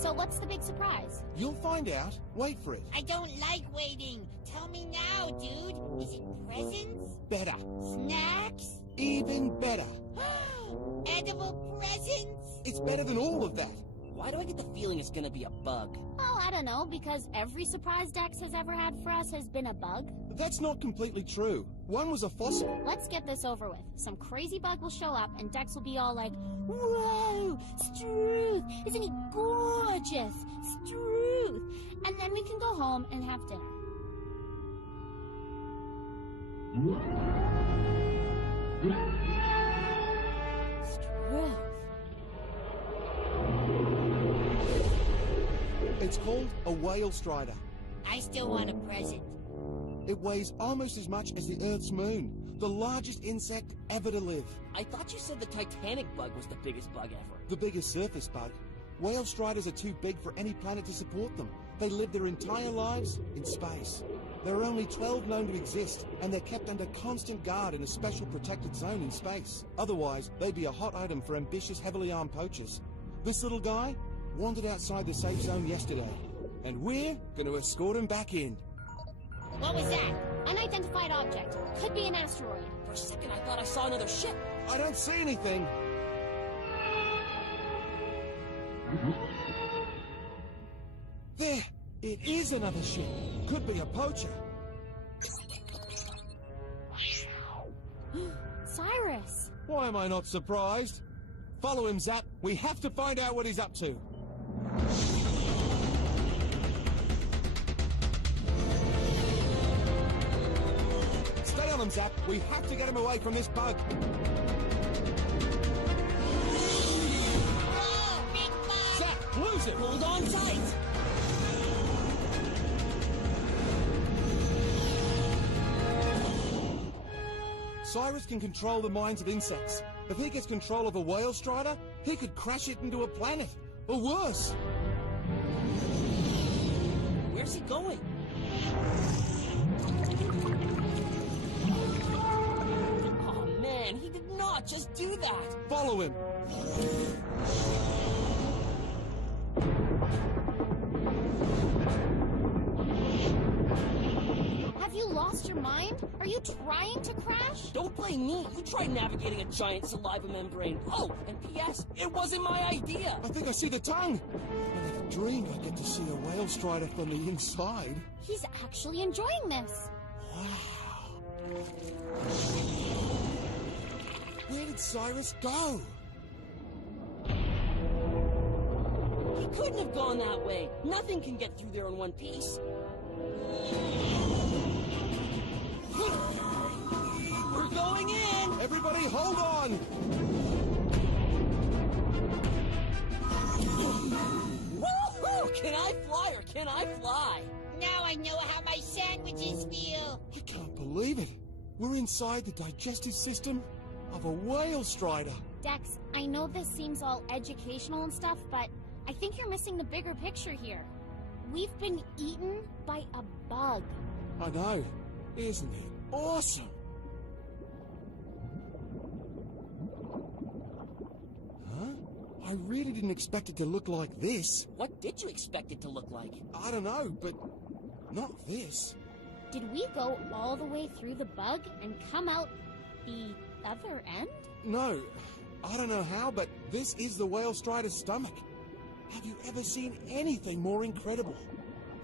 So what's the big surprise? You'll find out. Wait for it. I don't like waiting. Tell me now, dude. Is it presents? Better. Snacks? Even better. Edible presents? It's better than all of that. Why do I get the feeling it's gonna be a bug? Oh, I don't know, because every surprise Dex has ever had for us has been a bug. That's not completely true. One was a fossil. Let's get this over with. Some crazy bug will show up, and Dex will be all like, "Whoa, Struth! Isn't he gorgeous? Struth!" And then we can go home and have dinner. Struth. It's called a whale strider. I still want a present. It weighs almost as much as the Earth's moon. The largest insect ever to live. I thought you said the Titanic bug was the biggest bug ever. The biggest surface bug. Whale striders are too big for any planet to support them. They live their entire lives in space. There are only 12 known to exist, and they're kept under constant guard in a special protected zone in space. Otherwise, they'd be a hot item for ambitious, heavily armed poachers. This little guy wandered outside the safe zone yesterday, and we're going to escort him back in. What was that? Unidentified object. Could be an asteroid. For a second, I thought I saw another ship. I don't see anything. There! It is another ship. Could be a poacher. Cyrus! Why am I not surprised? Follow him, Zap. We have to find out what he's up to. Stay on him, Zap. We have to get him away from this bug. Whoa, big bug! Zap, lose him! Hold on tight! Cyrus can control the minds of insects. If he gets control of a whale strider, he could crash it into a planet. Or worse. Where's he going? Oh man, he did not just do that! Follow him. Have you lost your mind? Are you trying to crash? Don't blame me. You tried navigating a giant saliva membrane. Oh, and P.S., it wasn't my idea. I think I see the tongue. I never dreamed I'd get to see a whale strider from the inside. He's actually enjoying this. Wow. Where did Cyrus go? He couldn't have gone that way. Nothing can get through there in one piece. We're going in! Everybody hold on! Woohoo! Can I fly or can I fly? Now I know how my sandwiches feel. I can't believe it. We're inside the digestive system of a whale strider. Dex, I know this seems all educational and stuff, but I think you're missing the bigger picture here. We've been eaten by a bug. I know. Isn't it awesome? Huh? I really didn't expect it to look like this. What did you expect it to look like? I don't know, but not this. Did we go all the way through the bug and come out the other end? No, I don't know how, but this is the whale strider's stomach. Have you ever seen anything more incredible?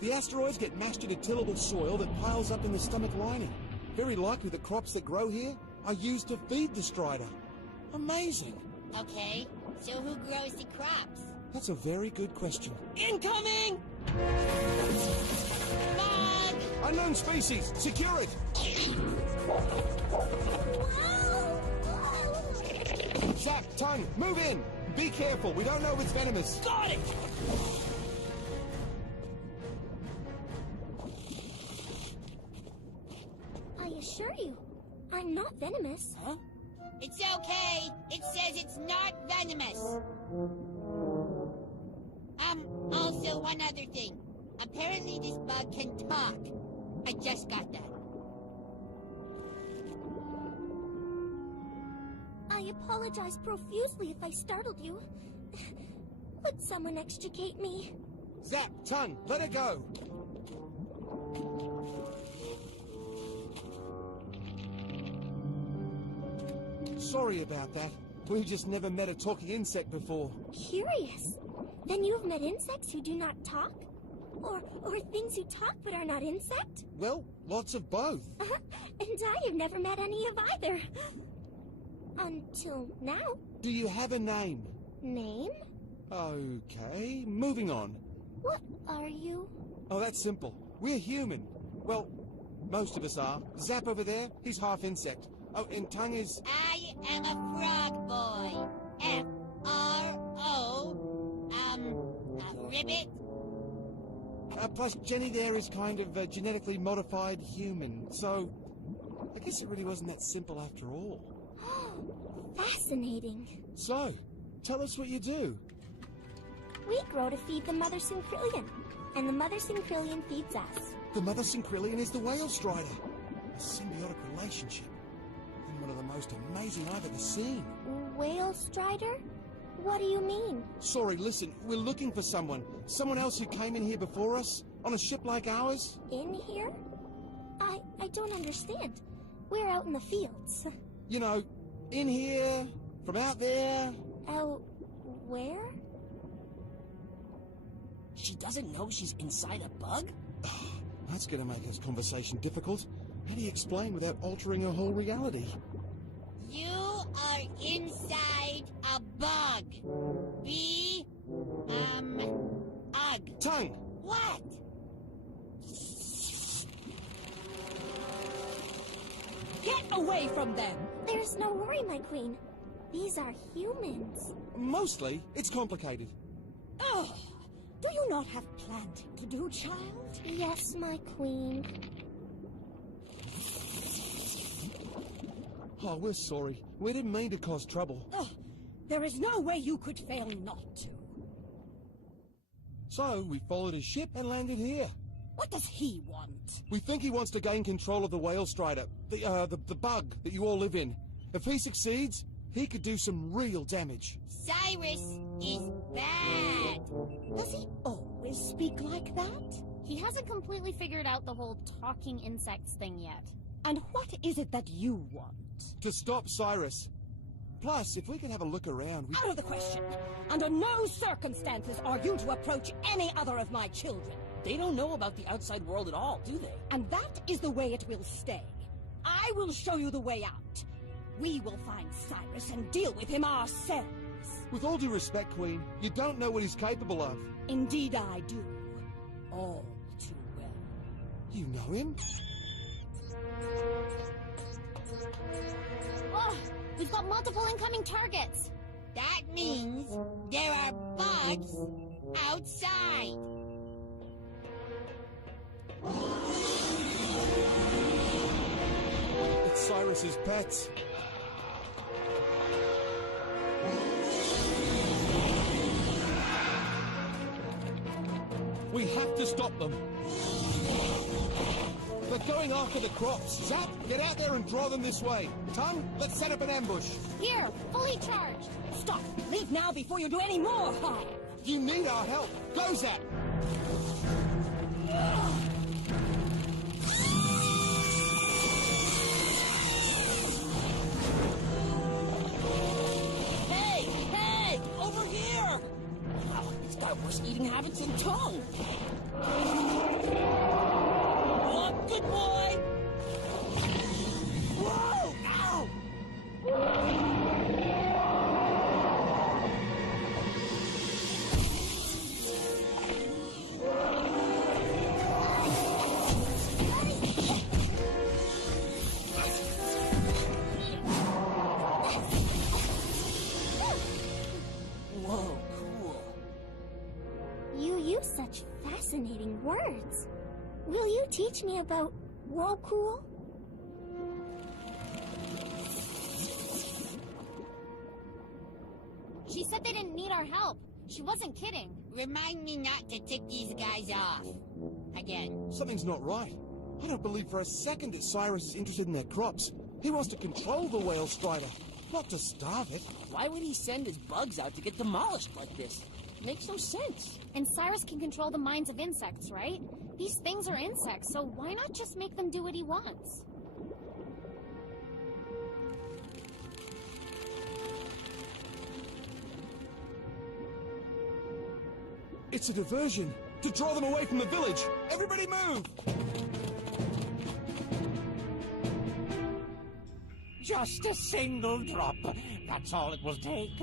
The asteroids get mashed into tillable soil that piles up in the stomach lining. Very likely the crops that grow here are used to feed the strider. Amazing. Okay, so who grows the crops? That's a very good question. Incoming! Bug! Unknown species, secure it! Zap, tongue, move in! Be careful, we don't know if it's venomous. Got it! I assure you, I'm not venomous. Huh? It's okay. It says it's not venomous. Also one other thing. Apparently this bug can talk. I just got that. I apologize profusely if I startled you. Would someone extricate me? Zap, tongue, let her go. Sorry about that. We've just never met a talking insect before. Curious. Then you've met insects who do not talk? Or things who talk but are not insect? Well, lots of both. And I have never met any of either. Until now. Do you have a name? Name? Okay, moving on. What are you? Oh, that's simple. We're human. Well, most of us are. Zap over there, he's half insect. Oh, and Tongue is... I am a frog boy. F-R-O. A ribbit? Plus, Jenny there is kind of genetically modified human, so... I guess it really wasn't that simple after all. Fascinating. So, tell us what you do. We grow to feed the mother syncrillion, and the mother syncrillion feeds us. The mother syncrillion is the whale strider. A symbiotic relationship. And one of the most amazing I've ever seen. Whale strider? What do you mean? Sorry, listen, we're looking for someone. Someone else who came in here before us, on a ship like ours. In here? I don't understand. We're out in the fields. You know, in here, from out there. Out where? She doesn't know she's inside a bug? That's gonna make this conversation difficult. How do you explain without altering her whole reality? You are inside a bug. Ugh. Tongue! What? Get away from them! There's no worry, my queen. These are humans. Mostly, it's complicated. Oh, do you not have planting to do, child? Yes, my queen. Oh, we're sorry. We didn't mean to cause trouble. Oh, there is no way you could fail not to. So, we followed his ship and landed here. What does he want? We think he wants to gain control of the whale strider, the bug that you all live in. If he succeeds, he could do some real damage. Cyrus is bad. Does he always speak like that? He hasn't completely figured out the whole talking insects thing yet. And what is it that you want? To stop Cyrus. Plus, if we could have a look around, we... Out of the question. Under no circumstances are you to approach any other of my children. They don't know about the outside world at all, do they? And that is the way it will stay. I will show you the way out. We will find Cyrus and deal with him ourselves. With all due respect, Queen, you don't know what he's capable of. Indeed I do. All too well. You know him? Oh, we've got multiple incoming targets. That means there are bugs outside. It's Cyrus's pets. We have to stop them. They're going after the crops. Zap, get out there and draw them this way. Tongue, let's set up an ambush. Here, fully charged. Stop! Leave now before you do any more harm! You need our help. Go, Zap! Hey! Hey! Over here! Wow, it's got worse eating habits than Tongue. Oh, good boy! Whoa! Ow! Whoa, cool. You use such fascinating words. Will you teach me about whirlpool? She said they didn't need our help. She wasn't kidding. Remind me not to tick these guys off. Again. Something's not right. I don't believe for a second that Cyrus is interested in their crops. He wants to control the whale strider, not to starve it. Why would he send his bugs out to get demolished like this? Makes no sense. And Cyrus can control the minds of insects, right? These things are insects, so why not just make them do what he wants? It's a diversion to draw them away from the village. Everybody move! Just a single drop. That's all it will take.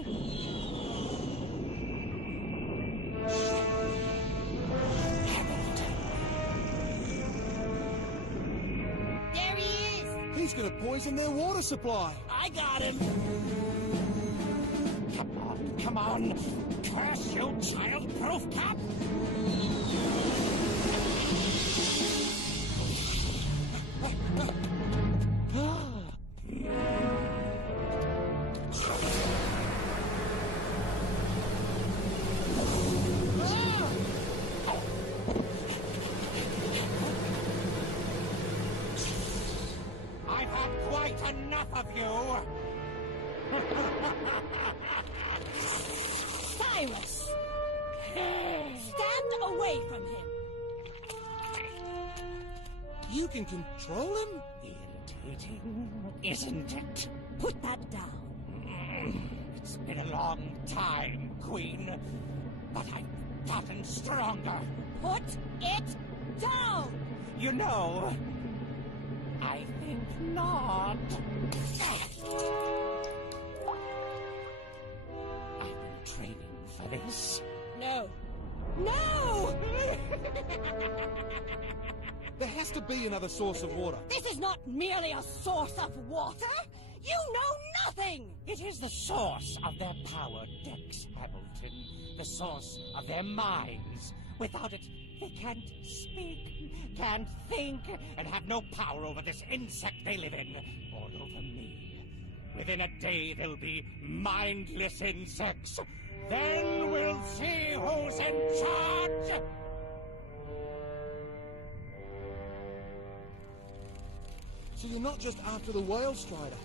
There he is! He's gonna poison their water supply. I got him! Come on. Curse you, child-proof cap! I've had quite enough of you! Cyrus! Stand away from him! You can control him? Irritating, isn't it? Put that down. It's been a long time, Queen, but I've gotten stronger. Put it down! You know, I think not. I've been training for this. No. No! There has to be another source of water. This is not merely a source of water! You know nothing! It is the source of their power, Dex Hamilton. The source of their minds. Without it, they can't speak, can't think, and have no power over this insect they live in, or over me. Within a day, they'll be mindless insects. Then we'll see who's in charge! So you're not just after the whale strider.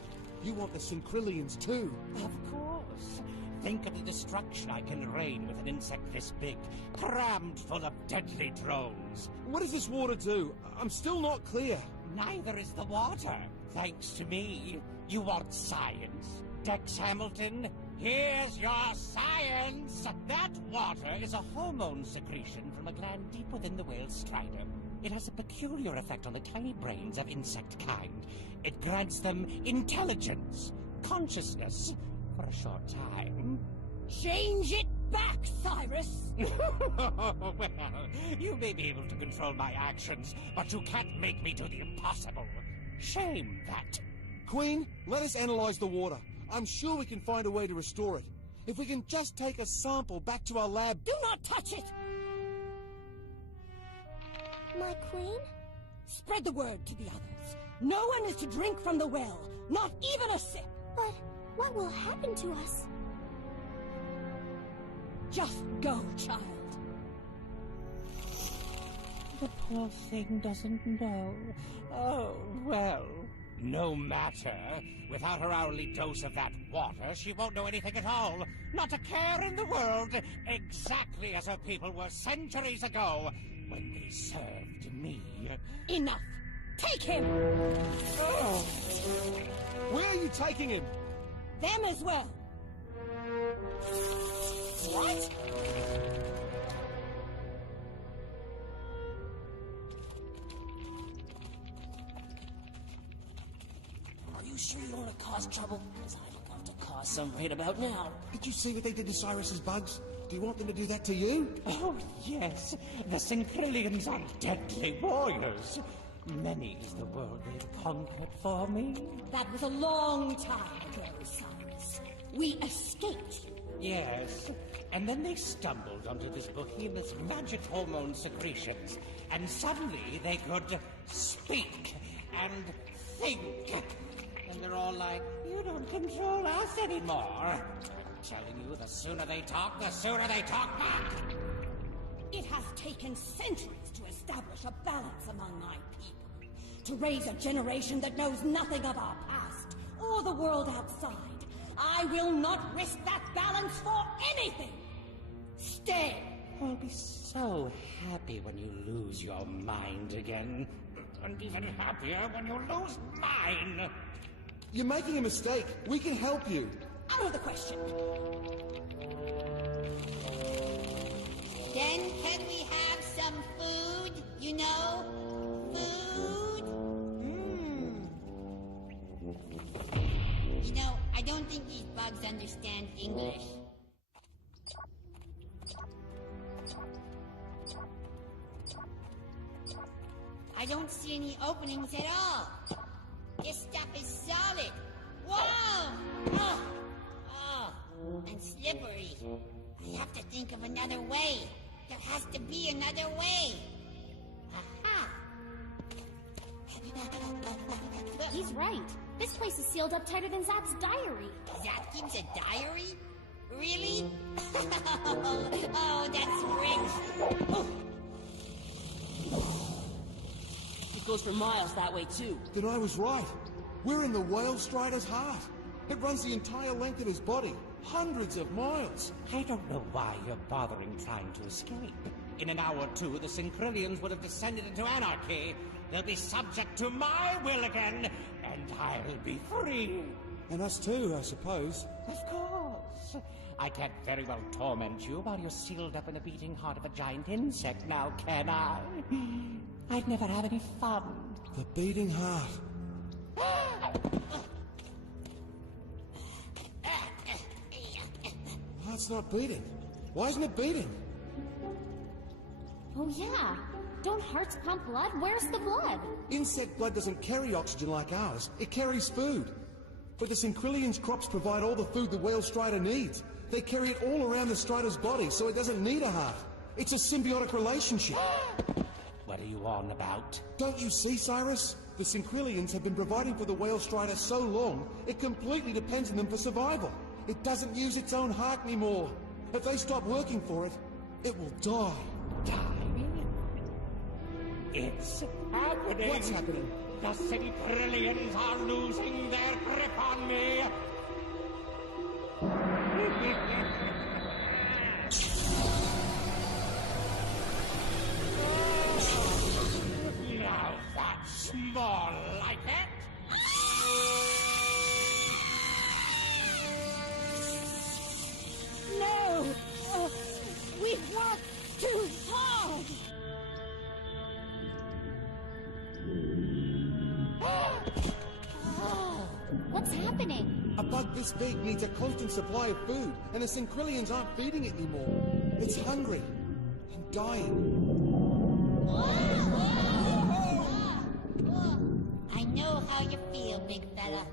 You want the Synchrillians too. Of course. Think of the destruction I can rain with an insect this big, crammed full of deadly drones. What does this water do? I'm still not clear. Neither is the water, thanks to me. You want science? Dex Hamilton, here's your science! That water is a hormone secretion from a gland deep within the whale's stridor. It has a peculiar effect on the tiny brains of insect kind. It grants them intelligence, consciousness, for a short time. Change it back, Cyrus! Well, you may be able to control my actions, but you can't make me do the impossible. Shame that. Queen, let us analyze the water. I'm sure we can find a way to restore it. If we can just take a sample back to our lab... Do not touch it! My queen? Spread the word to the others. No one is to drink from the well, not even a sip. But what will happen to us? Just go, child. The poor thing doesn't know. Oh, well. No matter. Without her hourly dose of that water, she won't know anything at all. Not a care in the world. Exactly as her people were centuries ago, when they served me. Enough. Take him! Oh. Where are you taking him? Them as well. What? Are you sure you don't want to cause trouble? Because I don't want to cause some right about now. Did you see what they did to Cyrus's bugs? Do you want them to do that to you? Oh, yes. The Synchrillians are deadly warriors. Many is the world they've conquered for me. That was a long time ago, Cyrus. We escaped. Yes. And then they stumbled onto this behemoth's magic hormone secretions. And suddenly they could speak and think. And they're all like, you don't control us anymore. I'm telling you, the sooner they talk back. It has taken centuries to establish a balance among my people. To raise a generation that knows nothing of our past or the world outside. I will not risk that balance for anything. Stay! I'll be so happy when you lose your mind again. And even happier when you lose mine. You're making a mistake. We can help you. Out of the question. Then can we have some food? You know? Food? You know, I don't think these bugs understand English. I don't see any openings at all. This stuff is solid. Whoa! Oh, and slippery. I have to think of another way. There has to be another way. Aha! He's right. This place is sealed up tighter than Zap's diary. Zap keeps a diary? Really? Oh, that's rich. It goes for miles that way, too. Then I was right. We're in the whale strider's heart. It runs the entire length of his body. Hundreds of miles. I don't know why you're bothering trying to escape. In an hour or two, the Synchrillians would have descended into anarchy. They'll be subject to my will again, and I'll be free. And us too, I suppose. Of course. I can't very well torment you while you're sealed up in the beating heart of a giant insect now, can I? I'd never have any fun. The beating heart. Heart's not beating. Why isn't it beating? Oh yeah. Don't hearts pump blood? Where's the blood? Insect blood doesn't carry oxygen like ours. It carries food. But the Synchrillians' crops provide all the food the whale strider needs. They carry it all around the strider's body, so it doesn't need a heart. It's a symbiotic relationship. What are you on about? Don't you see, Cyrus? The Synchrillians have been providing for the whale strider so long, it completely depends on them for survival. It doesn't use its own heart anymore. If they stop working for it, it will die. Die? It's happening! What's happening? The Synchrillians are losing their grip on me! Now that's more like it! No! We've worked too hard! What's happening? A bug this big needs a constant supply of food, and the Synchrillians aren't feeding it anymore. It's hungry and dying. I know how you feel, big fella.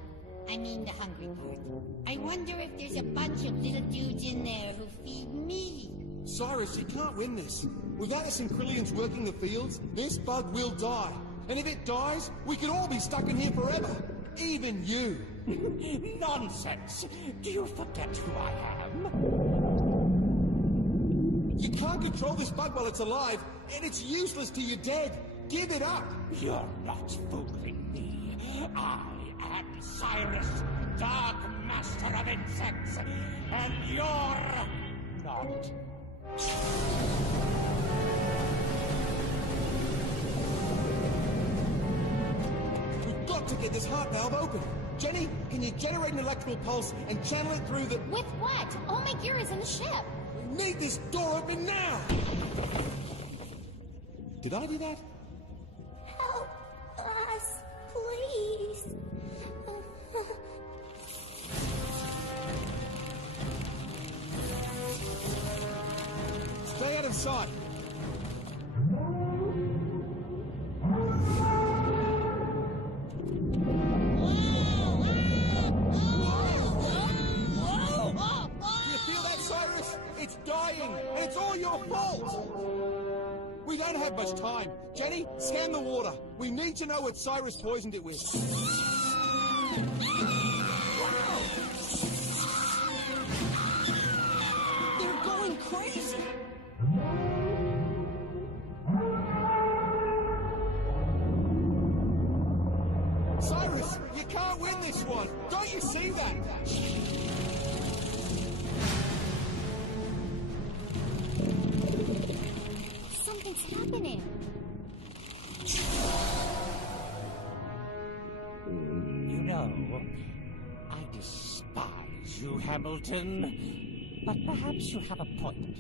I mean the hungry part. I wonder if there's a bunch of little dudes in there who feed me. Cyrus, you can't win this. Without the Synchrillians working the fields, this bug will die. And if it dies, we could all be stuck in here forever. Even you. Nonsense! Do you forget who I am? You can't control this bug while it's alive, and it's useless till you're dead. Give it up. You're not fooling me. I am Cyrus, Dark Master of Insects, and you're not. We've got to get this heart valve open. Jenny, can you generate an electrical pulse and channel it through the... With what? All my gear is in the ship. We need this door open now! Did I do that? Help us, please. Stay out of sight. You feel that, Cyrus? It's dying, and it's all your fault! We don't have much time. Jenny, scan the water. We need to know what Cyrus poisoned it with. They're going crazy! Cyrus, you can't win this one. Don't you see that? you, Hamilton. But perhaps you have a point.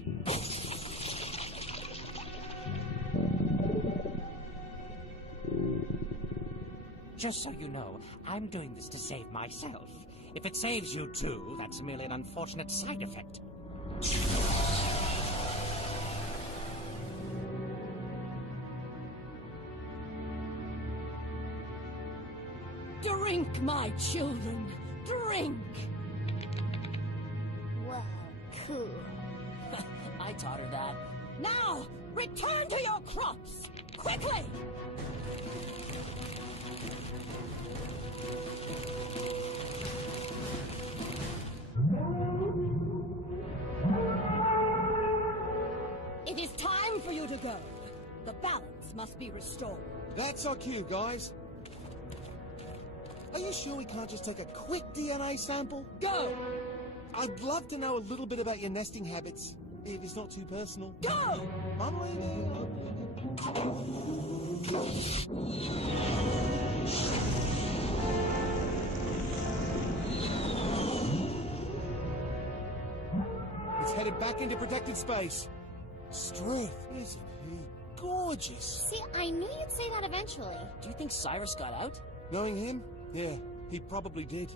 Just so you know, I'm doing this to save myself. If it saves you too, that's merely an unfortunate side effect. Drink, my children, drink! Wow, cool. I taught her that. Now, return to your crops! Quickly! It is time for you to go. The balance must be restored. That's our cue, guys. Are you sure we can't just take a quick DNA sample? Go! I'd love to know a little bit about your nesting habits, if it's not too personal. Go! I'm leaving. It's headed back into protected space. Struth, isn't he gorgeous? See, I knew you'd say that eventually. Do you think Cyrus got out? Knowing him? Yeah, he probably did.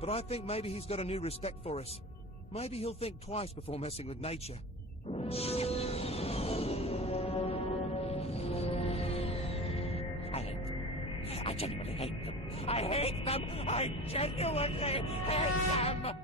But I think maybe he's got a new respect for us. Maybe he'll think twice before messing with nature. I hate them. I genuinely hate them. I hate them! I genuinely hate them!